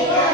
Amen.